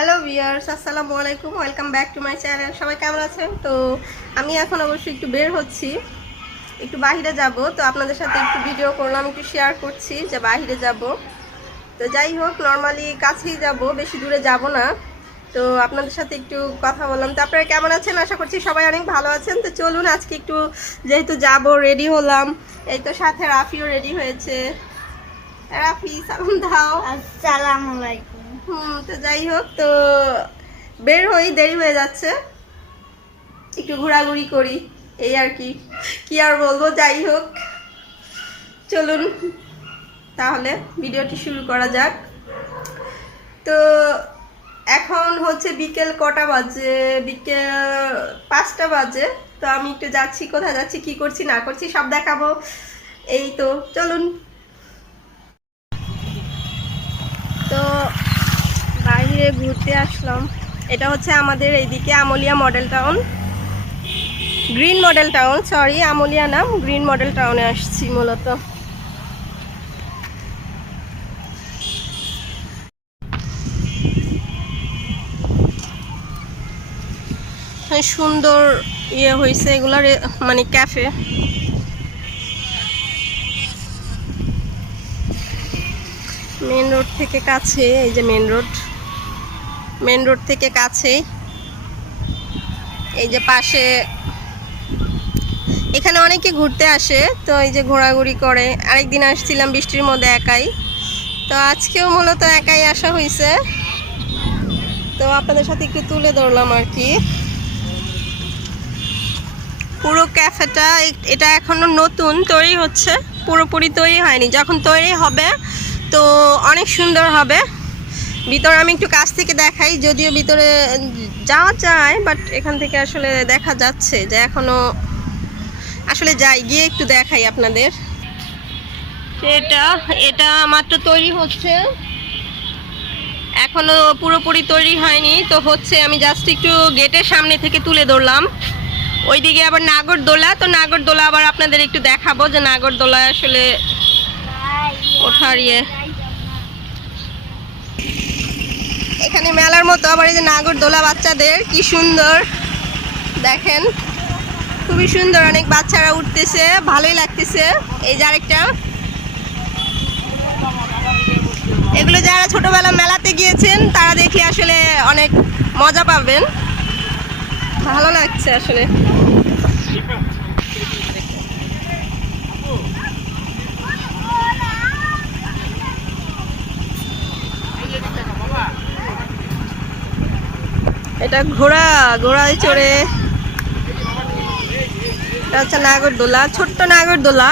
Hello viewers, আসসালামু আলাইকুম, welcome back to my channel. সবাই কেমন আছেন? তো আমি এখন অবশ্যই একটু বের হচ্ছি, একটু বাইরে যাব। তো আপনাদের সাথে একটু ভিডিও করলাম, একটু শেয়ার করছি যে বাইরে যাব। তো যাই হোক, নর্মালি কাছেই যাব, বেশি দূরে যাব না। তো আপনাদের সাথে একটু কথা বললাম। তো আপনারা কেমন আছেন? আশা করছি সবাই অনেক ভালো আছেন। তো চলুন আজকে একটু, যেহেতু যাব, রেডি হলাম। এই তো সাথে রাফিও রেডি হয়েছে। রাফি, সালাম দাও। আসসালামু আলাইকুম। তো যাই হোক, তো বের হই, দেরি হয়ে যাচ্ছে, একটু ঘোরাঘুরি করি, এই আর কি। কি আর বলবো, যাই হোক চলুন তাহলে ভিডিওটি শুরু করা যাক। তো এখন হচ্ছে বিকেল কটা বাজে? বিকেল 5টা বাজে। তো আমি একটু যাচ্ছি, কোথায় যাচ্ছি, কি করছি না করছি সব দেখাবো। এই তো চলুন। তো বাইরে ঘুরতে আসলাম। এটা হচ্ছে আমাদের এইদিকে Amlia model town, green model town, sorry Amlia নাম, গ্রিন মডেল টাউনে আসছি মূলত। সুন্দর ইয়ে হয়েছে এগুলার, মানে ক্যাফে। মেন রোড থেকে কাছে, এই যে মেন রোড থেকে কাছে, এই যে পাশে এখানে অনেকে ঘুরতে আসে। তো এই যে ঘোরাঘুরি করে। আরেকদিন আসছিলাম বৃষ্টির মধ্যে একাই, তো আজকেও মূলত একাই আসা হয়েছে। তো আপনাদের সাথে একটু তুলে ধরলাম আর কি পুরো ক্যাফেটা। এটা এখনো নতুন তৈরি হচ্ছে, পুরোপুরি তৈরি হয়নি। যখন তৈরি হবে তো অনেক সুন্দর হবে। ভিতরে আমি একটু কাছ থেকে দেখাই, যদিও ভিতরে যাওয়া যায়, বাট এখান থেকে আসলে দেখা যাচ্ছে যে এখনো আসলে যাই, গিয়ে একটু দেখাই আপনাদের। এটা এটা মাত্র তৈরি হচ্ছে, এখনো পুরোপুরি তৈরি হয়নি। তো হচ্ছে, আমি জাস্ট একটু গেটের সামনে থেকে তুলে ধরলাম। ওইদিকে আবার নাগরদোলা, তো নাগরদোলা আবার আপনাদের একটু দেখাবো যে নাগরদোলা আসলে ওঠার ইয়ে। এখানে মেলার মতো আবার এই যে নাগরদোলা, বাচ্চাদের কি সুন্দর দেখেন, খুবই সুন্দর। অনেক বাচ্চারা উঠতেছে, ভালোই লাগতেছে। এই যে আরেকটা, এগুলো যারা ছোটবেলা মেলাতে গিয়েছেন তারা দেখলে আসলে অনেক মজা পাবেন, ভালো লাগছে আসলে। এটা ঘোড়ায় চড়ে, এটা হচ্ছে নাগরদোলা, ছোট্ট নাগরদোলা।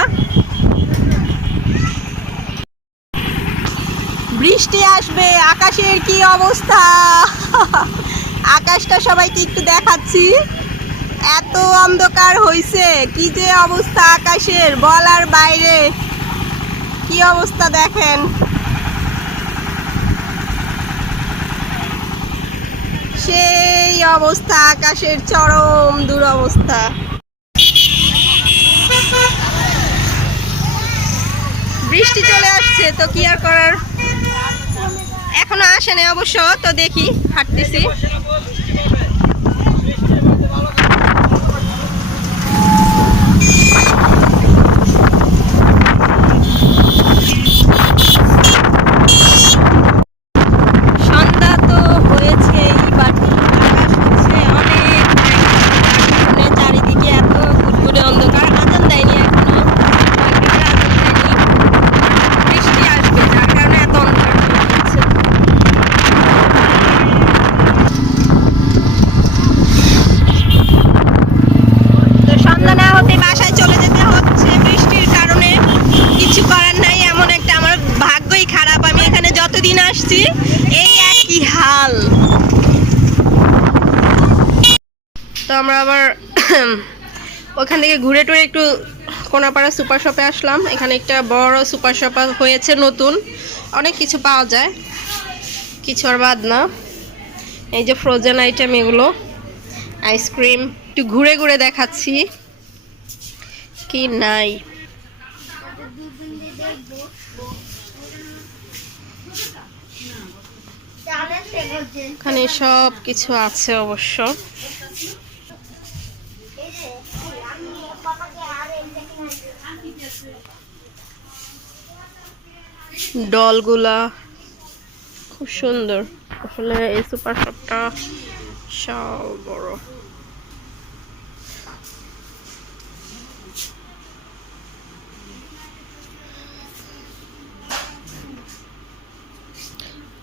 বৃষ্টি আসবে, আকাশের কি অবস্থা! আকাশটা সবাইকে একটু দেখাচ্ছি, এত অন্ধকার হইছে, কি যে অবস্থা আকাশের বলার বাইরে। কি অবস্থা দেখেন, সেই অবস্থা আকাশের, চরম দুরবস্থা। বৃষ্টি চলে আসছে, তো কি আর করার। এখনো আসেনি অবশ্য, তো দেখি, হাঁটতেছি। সন্ধ্যা তো হয়েছেই, বাট আকাশ হচ্ছে অনেক, মানে চারিদিকে এত ঘুটঘুটে অন্ধকার। আজান দেয়নি এখনো, আজান দেয়নি। বৃষ্টি আসবে, যার কারণে এত অন্ধকার হয়ে যাচ্ছে। তো সন্ধ্যা না হতে বাসায় চলে যেতে হচ্ছে বৃষ্টির কারণে। কিছু করার নাই, এমন একটা আমার ভাগ্যই খারাপ। আমি এখানে যতদিন আসছি এই একই হাল। তো আমরা আবার ওখান থেকে ঘুরে টুরে একটু কোনাপাড়া সুপার শপে আসলাম। এখানে একটা বড় সুপার শপ হয়েছে নতুন, অনেক কিছু পাওয়া যায়, কিছু আর বাদ না। এই যে ফ্রোজেন আইটেম, এগুলো আইসক্রিম, একটু ঘুরে ঘুরে দেখাচ্ছি কি নাই। তাহলে এখানে সব কিছু আছে অবশ্য। ডলগুলা খুব সুন্দর। আসলে এই সুপার শপটা সব বড়।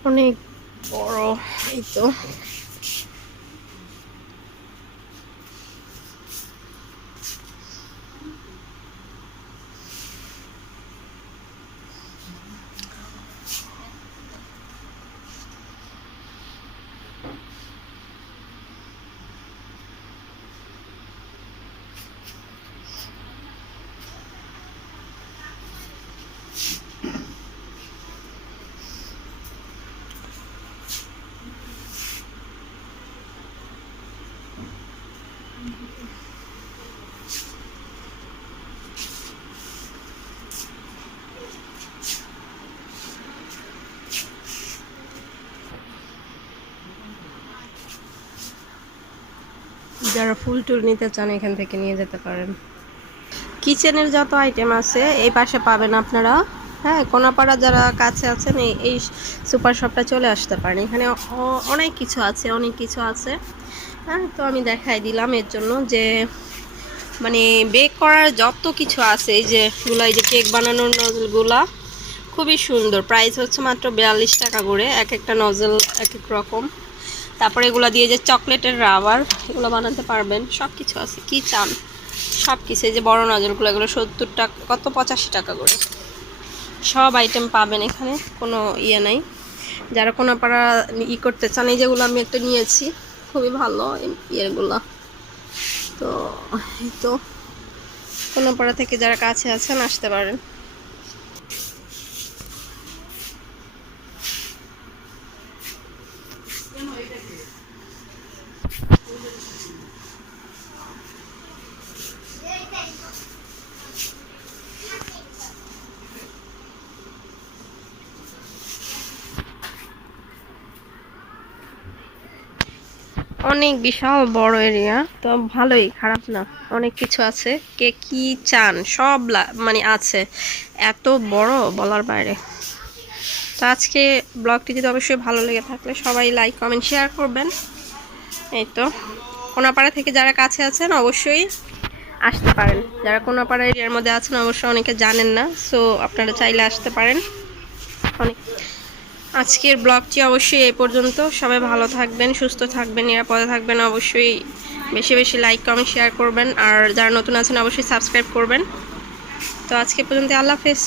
অনেক বড়। এই তো যারা ফুল টুল নিতে চান এখান থেকে নিয়ে যেতে পারেন। কিচেনের যত আইটেম আছে এই পাশে পাবেন আপনারা। হ্যাঁ, কোনাপাড়া যারা কাছে আছেন এই সুপার শপটা চলে আসতে পারেন। এখানে অনেক কিছু আছে, অনেক কিছু আছে। হ্যাঁ, তো আমি দেখাই দিলাম এর জন্য যে মানে বেক করার যত কিছু আছে, এই যে এই যে কেক বানানোর নজলগুলা খুবই সুন্দর। প্রাইস হচ্ছে মাত্র 42 টাকা করে, এক একটা নজল এক এক রকম। তারপরে এগুলো দিয়ে যে চকলেটের রাবার এগুলো বানাতে পারবেন, সব কিছু আছে। কি চান সব কিছু। এই যে বড় নজলগুলো এগুলো 70 টাকা, কত 85 টাকা করে সব আইটেম পাবেন এখানে, কোনো ইয়ে নাই। যারা কোনাপাড়া করতে চান, এই যেগুলো আমি একটা নিয়েছি খুবই ভালো ইয়েগুলো। তো এই তো কোনাপাড়া থেকে যারা কাছে আছেন আসতে পারেন। অনেক বিশাল বড় এরিয়া, তো ভালোই, খারাপ না। অনেক কিছু আছে, কে কি চান সব মানে আছে। এত বড় বলার বাইরে। তো আজকে ব্লগটি যদি অবশ্যই ভালো লেগে থাকলে সবাই লাইক কমেন্ট শেয়ার করবেন। এই তো কোনাপাড়া থেকে যারা কাছে আছেন অবশ্যই আসতে পারেন। যারা কোনাপাড়া এরিয়ার মধ্যে আছেন অবশ্যই অনেকে জানেন না, সো আপনারা চাইলে আসতে পারেন। অনেক আজকের ব্লগটি অবশ্যই এই পর্যন্ত। সবাই ভালো থাকবেন, সুস্থ থাকবেন, নিরাপদে থাকবেন। অবশ্যই বেশি বেশি লাইক কমেন্ট শেয়ার করবেন। আর যারা নতুন আছেন অবশ্যই সাবস্ক্রাইব করবেন। তো আজকে পর্যন্ত, আল্লাহ হাফেজ।